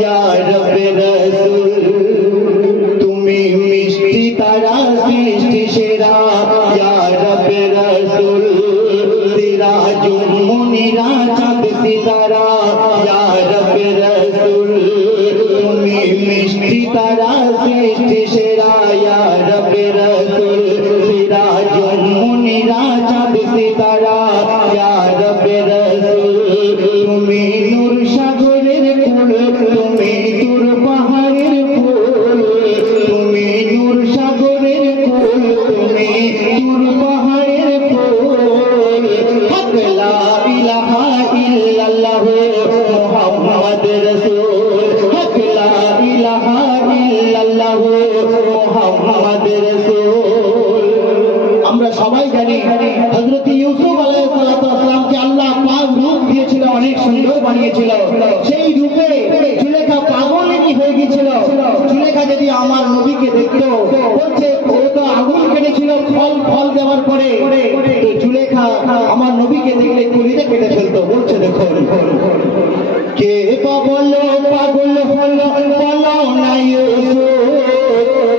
Ya Rabbi Resul. বানিয়েছিল। সেই রূপে জুলেখা পাগলিনী হয়ে গিয়েছিল? জুলেখা যদি আমার নবীকে দেখতো, বলছে, ও তো আগুন কেটেছিল, ফল ফল দেওয়ার পরে। তো জুলেখা আমার নবীকে দেখলে কলিজা কেটে ফেলতো বলছে, দেখুন, কে পাগল পাগল হলো বলো না ইউসুফ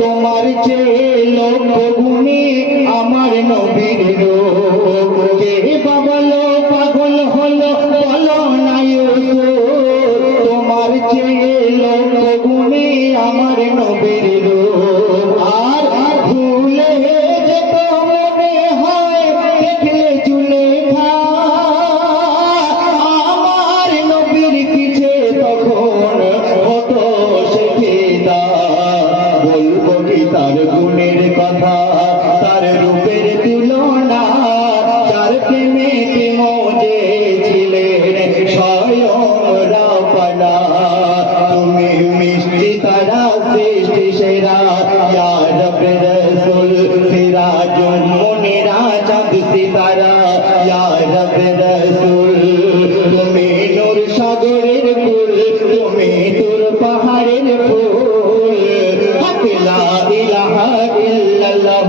তোমার চেয়ে লোক আমার নবীর তার রূপের তুলনা, যার প্রেমে মজে ছিলেন স্বয়ং রাপানা তুমি মিষ্টি তারা সৃষ্টি সেরা ইয়া রব্বে রাসূল সিরাজুল চাঁদ সিতারা ইয়া রব্বে তুমি নূর সাগরের কুল তুমি তুর পাহাড়ের ফুল। লা ইলাহা ইল্লাল্লাহ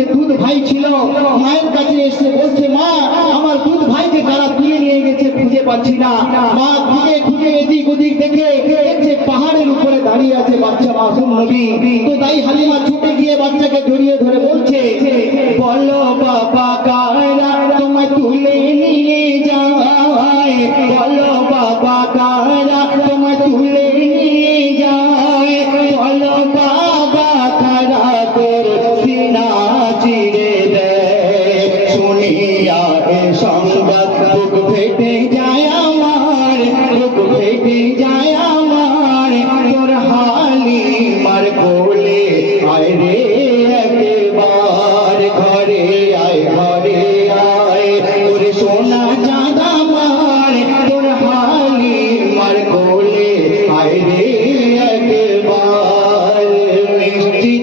যে দুধ ভাই ছিল, মায়ের কাছে এসে বলছে, মা, আমার দুধ ভাইকে কারা তুলে নিয়ে গেছে খুঁজে পাচ্ছি না। মা খুঁজে খুঁজে এদিক ওদিক দেখে দেখছে পাহাড়ের উপরে দাঁড়িয়ে আছে বাচ্চা মাসুম নবী। তো তাই হালিমা ছুটে গিয়ে বাচ্চাকে জড়িয়ে ধরে বলছে, বলো বাবা কারা তোমায় তুলে নিয়ে যায় বলো বাবা কারা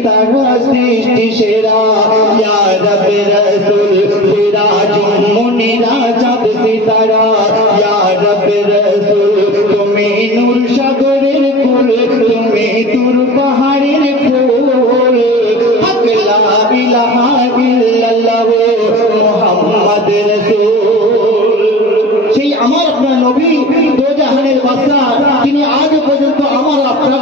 মিষ্টি তারা সৃষ্টি সেরা ইয়া রব্বে রাসূল সিরাজুল মুনিরা চাঁদ সিতারা ইয়া রব্বে রাসূল, তুমি নূর সাগরের কুল তুমি তুর পাহাড়ের ফুল। হক লা ইলাহা মুহাম্মদ রাসূল। সেই আমার আপনার নবী, দোজাহানের বাদশা তিনি আজ পর্যন্ত আমার আপনার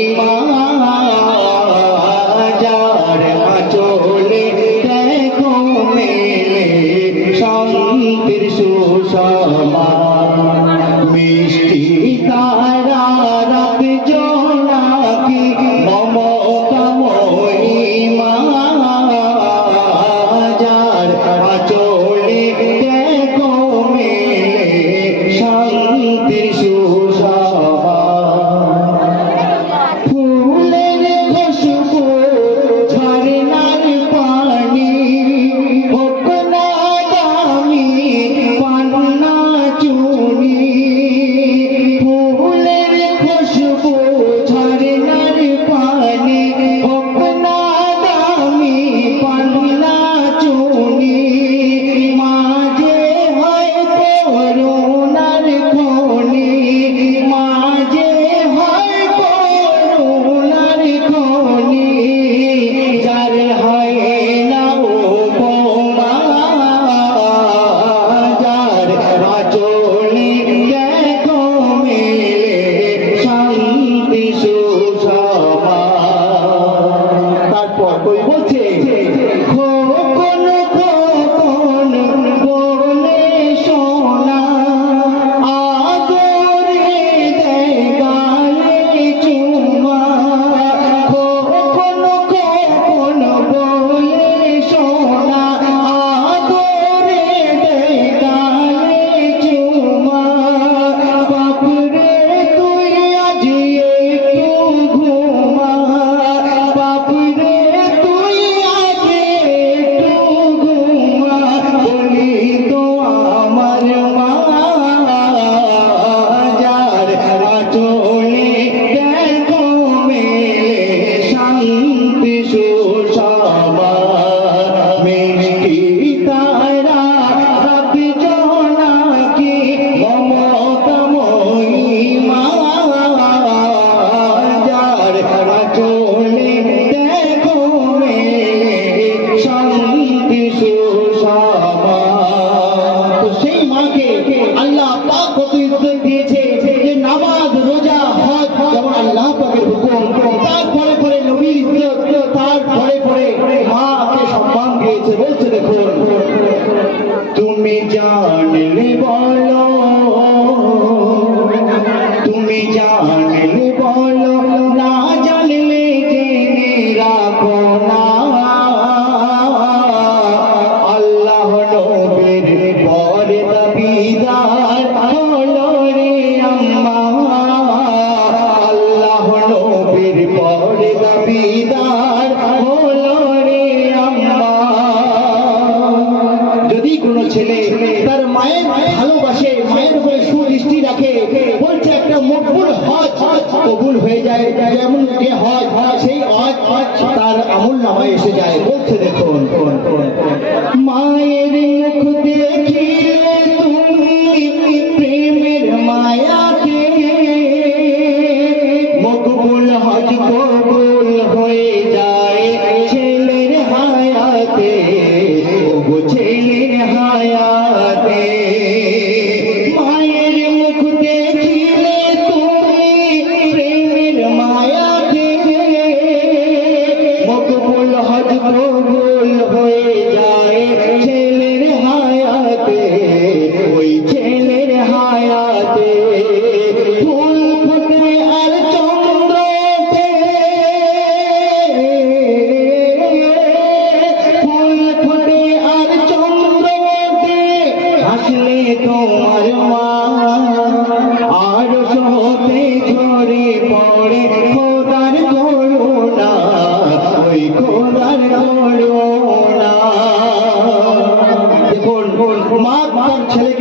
তার আমল নামায় এসে যায়। বলছেন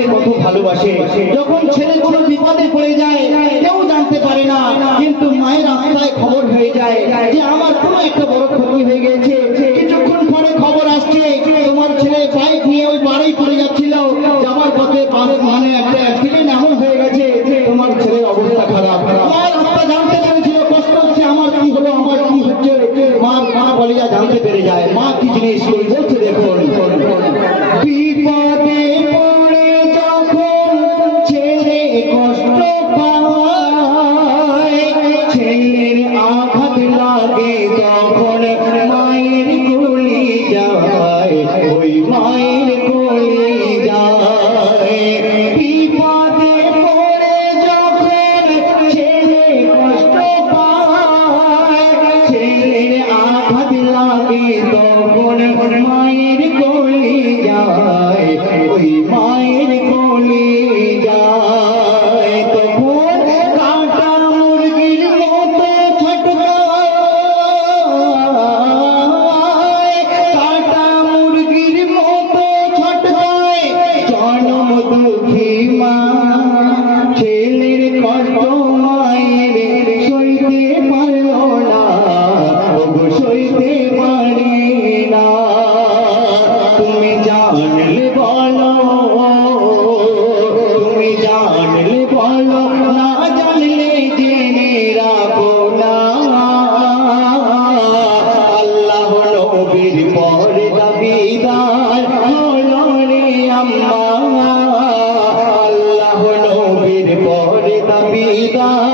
মেয়েকে কত ভালোবাসে। যখন ছেলে কোনো বিপদে পড়ে যায়, কেউ জানতে পারে না, কিন্তু মায়ের আত্মায় খবর হয়ে যায় যে আমার কোনো একটা বড় ক্ষতি হয়ে গেছে। কিছুক্ষণ পরে খবর আসছে, তোমার ছেলে বাইক নিয়ে ওই বাড়ি পড়ে যাচ্ছিল। যাওয়ার পথে মানে একটা এর পরে দাবিদার হলো রে আম্মা আল্লাহ নবীর পরে দাবিদার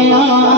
اللہ